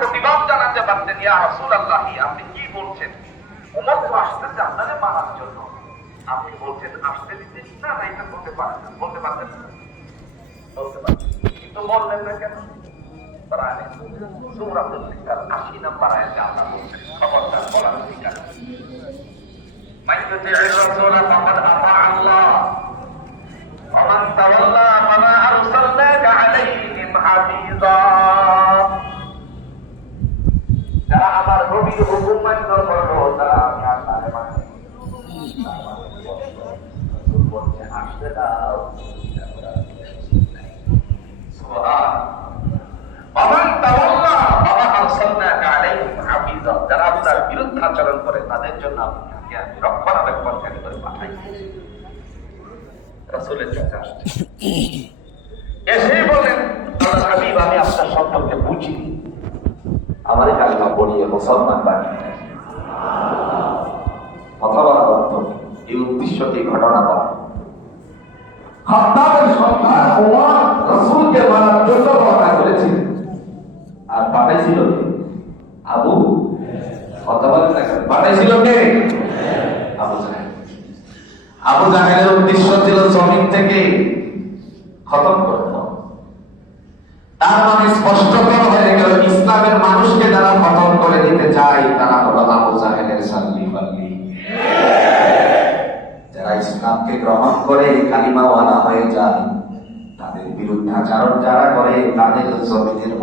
প্রতিবাদ জানাতে পারতেন, ইয়া রাসূলুল্লাহ আপনি কি বলছেন? ওমর তো আসতেন আপনাকে মারার জন্য, আপনি বলছেন আসতে দিতেন না, এটা বলতে পারেন না, বলতে পারতেন না, বলতে পারতেন, কিন্তু বললেন না কেন? সূরাতুন নিসা ৮০ নম্বর আয়াতে আল্লাহ বলছেন খবরদার বলার অধিকার মান ইউতি'র রাসূল ফাকাদ আতা আল্লাহ ওয়া মান তাওয়াল্লা ফামা আরসালনাকা আলাইহিম হাফিজা। যারা আমার নবীর হুকুম মান্য করলো তারা আমি আল্লাহর মানে বলছেন আসতে দাও। যারা আপনার বিরুদ্ধাচরণ করে তাদের জন্য আপনাকে আমি রক্ষণাবেক্ষণকারী করে পাঠাই। রাসূলের কাছে আসছে, এসে বলেন আল্লাহর হাবিব আমি আপনার সম্পর্কে বুঝি, আমার কালিমা পড়িয়ে মুসলমান বানিয়ে কথা বলার অর্থ এই উদ্দেশ্যকে ঘটনা বলা। খাত্তাবের সন্তান ওমর রাসূলকে মারার জন্য রওনা করেছিল, আর পাঠাইছিল কে? আবু কথা বলেন না কেন? পাঠাইছিল কে? আবু জাহেল। আবু জাহেলের উদ্দেশ্য ছিল জমিন থেকে খতম করে দেওয়া। তার মানে স্পষ্টতর হয়ে গেল ইসলামের মানুষকে যারা খতম করে দিতে চায় তারা হলো আবু জাহেলের সাল্লি ফাল্লি। যারা ইসলামকে গ্রহণ করে কালিমাওয়ালা হয়ে যায়, তাদের বিরুদ্ধাচরণ যারা করে তাদের জমিনের